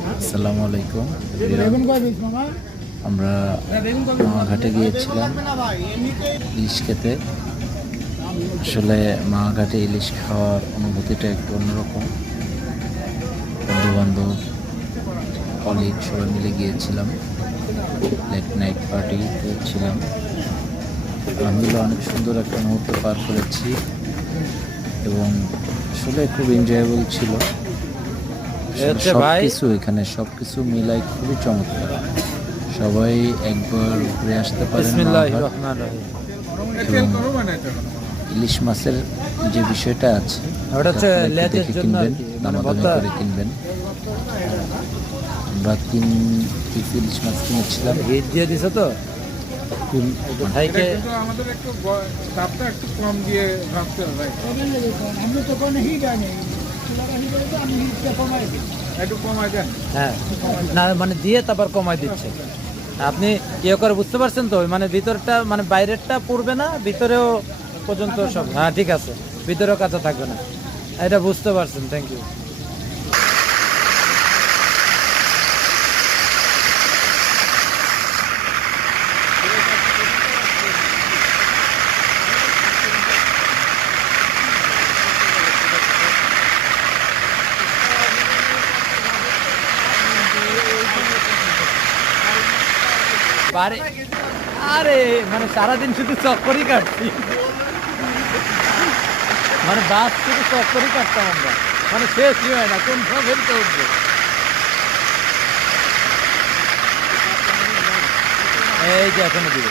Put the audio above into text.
আসসালামু আলাইকুম। আমরা মাঘাটে গিয়েছিলাম ইলিশ খেতে। আসলে মাঘাটে ইলিশ খাওয়ার অনুভূতিটা একটু অন্যরকম। বন্ধুবান্ধব, কলিগ সবাই মিলে গিয়েছিলাম, লেট নাইট পার্টিতে ছিলাম। আলহামদুলিল্লাহ অনেক সুন্দর একটা মুহূর্ত পার করেছি এবং আসলে খুব এনজয়েবল ছিল। সবকিছু এখানে সবকিছু মিলাই খুবই চমৎকার। সবাই একবার ঘুরে আসতে পারেন এবং ইলিশ মাছের যে বিষয়টা আছে দেখে কিনবেন, দামাদামি করে কিনবেন। আমরা 3 পিস ইলিশ মাছ কিনেছিলাম। দিয়ে দিছে তো আমাদের একটু দামটা একটু কম দিয়ে রাখতে হবে। একটু কমাই দেন। হ্যাঁ, না মানে দিয়ে তারপর কমাই দিচ্ছে। আপনি ইয়ে করে বুঝতে পারছেন তো, মানে ভিতরটা মানে বাইরেরটা পড়বে না, ভিতরেও পর্যন্ত সব। হ্যাঁ ঠিক আছে, ভিতরেও কাঁচা থাকবে না, এটা বুঝতে পারছেন। Thank you. আরে মানে সারাদিন শুধু চক্করই কাটছি, মানে বাস শুধু চক্করই কাটতাম আমরা, মানে শেষই হয় না, কোন ফেলতে উঠবে। এই যে এখনো দিবে।